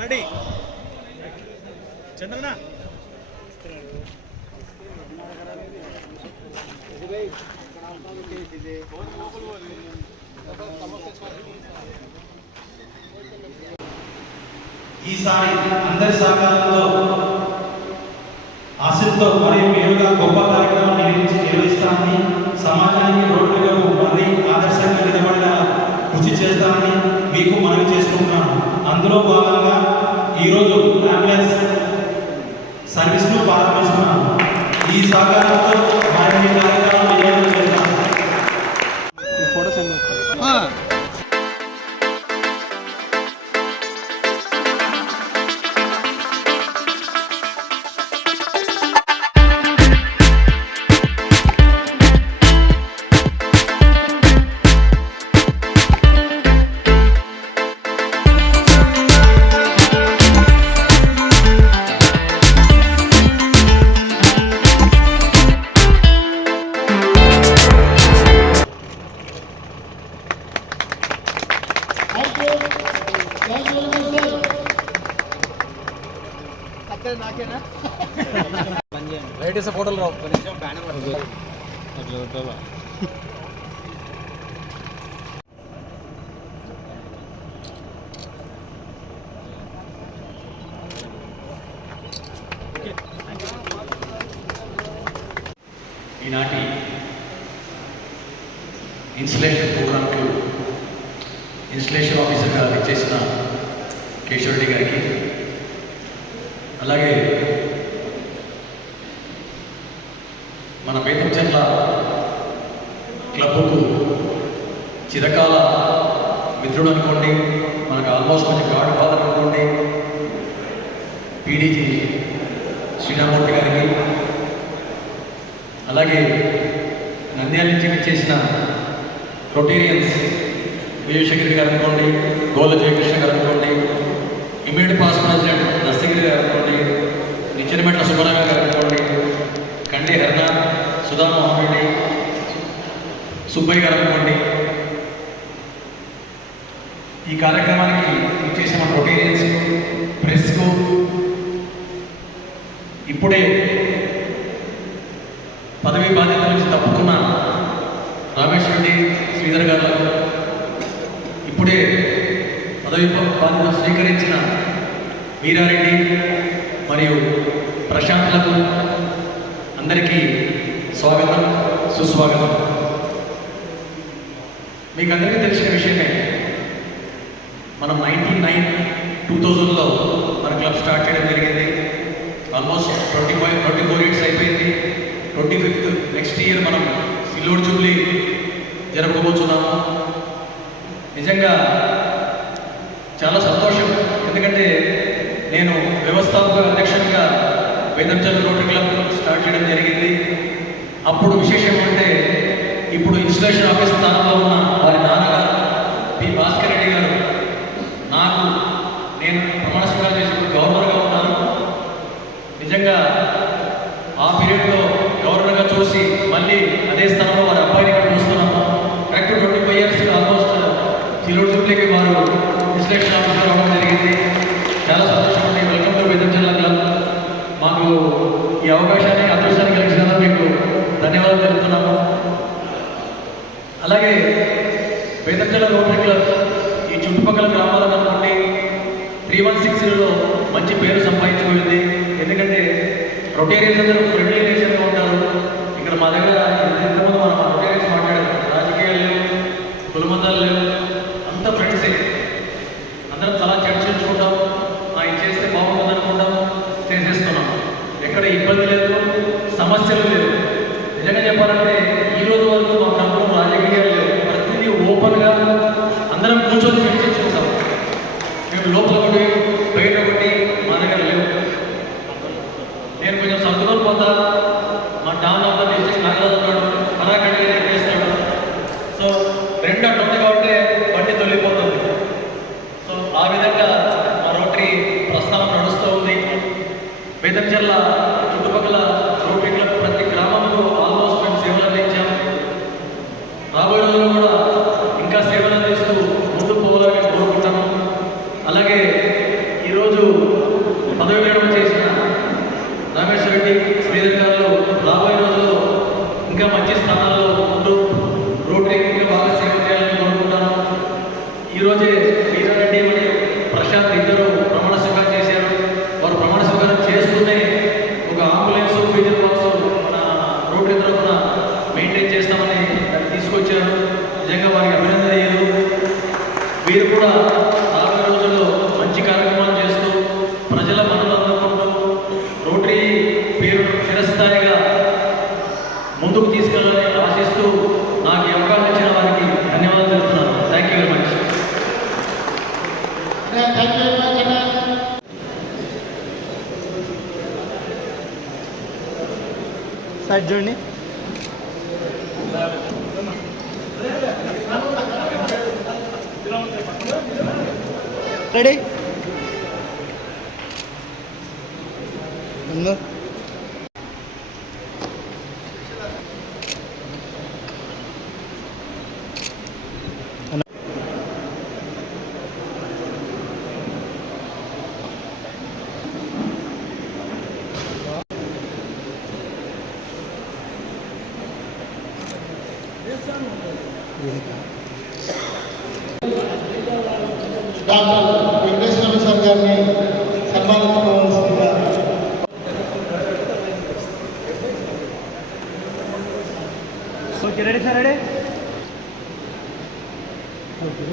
Ready. Chandranna ఈసారి అందరి సహకారంతో ఆశతో మరియు మేలుగా గొప్ప కార్యక్రమం నిర్వహించి నిర్వహిస్తామని ఈ సహకారంతో మరిన్ని కార్యక్రమాలు విజయవంతం తీసే ఫోటోలు రావు. ఈనాటి ఇన్స్టలేషన్ ప్రోగ్రాంకు ఇన్స్టలేషన్ ఆఫీసర్గా విచ్చేసిన కేశవరెడ్డి గారికి అలాగే మన బేతంచెర్ల క్లబ్కు చిరకాల మిత్రుడు అనుకోండి మనకు ఆల్మోస్ట్ కొంచెం గాడ్ ఫాదర్ అనుకోండి పీడీజీ శ్రీరామూర్తి గారికి. అలాగే నంద్యాల నుంచి చేసిన రొటేరియన్స్ విజయశేఖర్ గారు అనుకోండి గోల జయకృష్ణ గారు అనుకోండి ఇమీడియట్ పాస్ ప్రెసిడెంట్ నర్సింగిరి గారు అనుకోండి నిచ్చెనమెట్ల సుబ్బరామ గారు అనుకోండి కండి హర్ణ సుధామోహన్ రెడ్డి సుబ్బయ్య గారు అనుకోండి. ఈ కార్యక్రమానికి చేసిన మన రొటేరియన్స్ ప్రెస్కు ఇప్పుడే పదవి బాధ్యత నుంచి తప్పుకున్న రమేష్ రెడ్డి శ్రీధర్ గారు ఇప్పుడే పదవి బాధ్యత స్వీకరించిన వీరారెడ్డి మరియు ప్రశాంత్లకు అందరికీ స్వాగతం సుస్వాగతం. మీకు అందరికీ తెలిసిన విషయమే మనం నైన్టీన్ నైన్ టూ థౌజండ్లో మన క్లబ్ స్టార్ట్ చేయడం జరిగింది. Almost twenty five twenty four years అయిపోయింది. ట్వంటీ ఫిఫ్త్ నెక్స్ట్ ఇయర్ మనం సిల్లోడ్ జూబ్లీ జరపబోతున్నాము నిజంగా చాలా సంతోషం. ఎందుకంటే నేను వ్యవస్థాపక అధ్యక్షునిగా వేదంచల రోటరీ క్లబ్ స్టార్ట్ చేయడం జరిగింది. అప్పుడు విశేషం అంటే ఇప్పుడు ఇన్స్టిట్యూషన్ ఆఫీస్ స్థానంలో ఉన్న వారి నాన్నగారు పి భాస్కర్ రెడ్డి గారు నాకు నేను ప్రమాణ స్వీకారం చేసినప్పుడు గవర్నర్గా ఉన్నాను నిజంగా ఆ పీరియడ్లో గవర్నర్గా చూసి మళ్ళీ అదే స్థానంలో వారి అబ్బాయిని ఇక్కడ చూస్తున్నాము correct twenty five years almost చిలుడు చుట్లకి వారు ఇన్స్ట్రక్షన్ ఆఫీసర్ అవ్వడం జరిగింది చాలా సంతోషం అండి వెల్కమ్ టు విజయం జిల్లా క్లబ్ మాకు ఈ అవకాశాన్ని అదృష్టాన్ని కలిగినందుకు మీకు ధన్యవాదాలు తెలుపుతున్నాము అలాగే వేదంచల రోటరీ క్లబ్ ఈ చుట్టుపక్కల గ్రామాలను అనుకోండి త్రీ వన్ సిక్స్ జీరోలో మంచి పేరు సంపాదించుకుంది ఎందుకంటే రొటేరియన్స్ అందరూ ఫ్రెండ్లీ నేచర్గా ఉంటారు. ఇక్కడ మా దగ్గర ఇంతకుముందు మనం రొటేరియన్స్ మాట్లాడారు. రాజకీయాలు లేవు కులమతాలు లేవు అంత ఫ్రెండ్సే అందరం చాలా చర్చించుకుంటాం. ఆ, ఇది చేస్తే బాగుంటుంది అనుకుంటాం. చేసేస్తున్నాం. ఎక్కడ ఇబ్బంది లేదు సమస్యలు లేవు. నిజంగా చెప్పాలంటే ఈ రోజు వరకు మా క్లబ్లో రాజకీయాలు లేవు. ప్రతిదీ ఓపెన్గా అందరం కూర్చొని చర్చించుకుంటాం. చుట్టుపక్కల థ్యాంక్ యూ వెరీ మచ్ అన్న సైడ్ చూడండి రెడీ డాక్టర్ వెంకటేశ్వర సార్ గారిని సన్మానించుకోవాల్సిందిగా ఓకే రెడీ ఓకే